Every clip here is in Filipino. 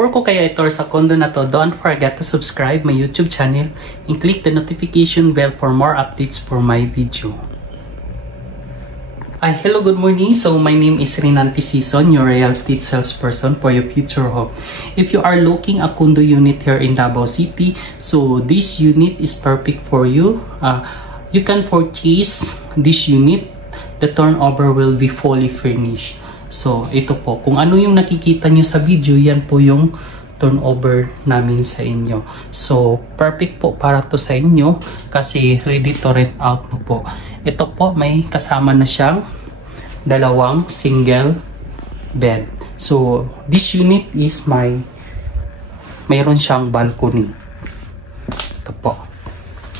For ko kayo ito sa condo na to, don't forget to subscribe my YouTube channel and click the notification bell for more updates for my video. Hello, good morning. So my name is Rinanti Sison, your real estate salesperson for your future home. If you are looking a condo unit here in Davao City, so this unit is perfect for you. You can purchase this unit. The turnover will be fully furnished. So ito po, kung ano yung nakikita nyo sa video, yan po yung turnover namin sa inyo. So perfect po para to sa inyo kasi ready to rent out mo po. Ito po, may kasama na siyang dalawang single bed. So this unit is mayroon siyang balcony. Ito po.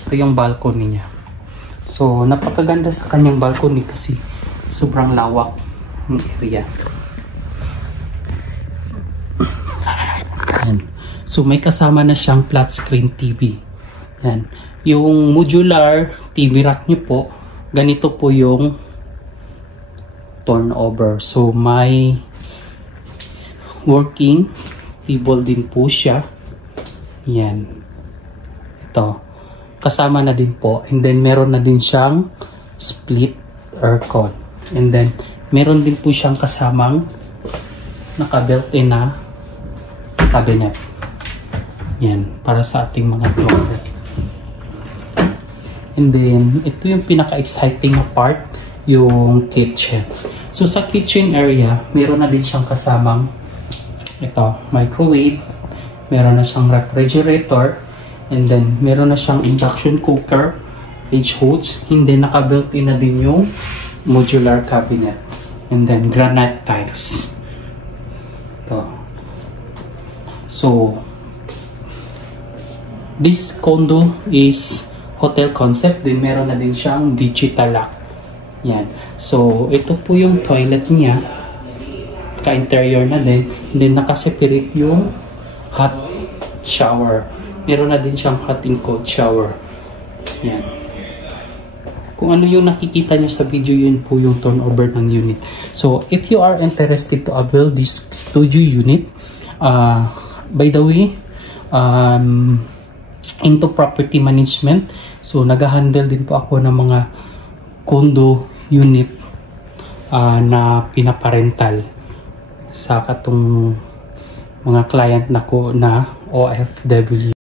Ito yung balcony niya. So napakaganda sa kanyang balcony kasi sobrang lawak ng area. Yan. So may kasama na siyang flat screen TV. Yan. Yung modular TV rack niyo po, ganito po yung turnover. So may working table din po siya. Yan. Ito. Kasama na din po. And then meron na din siyang split aircon. And then meron din po siyang kasamang naka-built-in na cabinet. Yan. Para sa ating mga closet. And then, ito yung pinaka-exciting na part, yung kitchen. So, sa kitchen area, meron na din siyang kasamang ito, microwave, meron na siyang refrigerator, and then, meron na siyang induction cooker, age hoods, and then, naka-built-in na din yung modular cabinet. And then, granite tiles. Ito. So, this condo is hotel concept, din meron na din siyang digital lock. Yan. So, ito po yung toilet niya. Ka-interior na din. And then, nakaseparate yung hot shower. Meron na din siyang hot and cold shower. Yan. Kung ano yung nakikita nyo sa video, yun po yung turnover ng unit. So, if you are interested to avail this studio unit, by the way, into property management. So, nag-handle din po ako ng mga condo unit na pinaparental sa katong mga client na ko na OFW.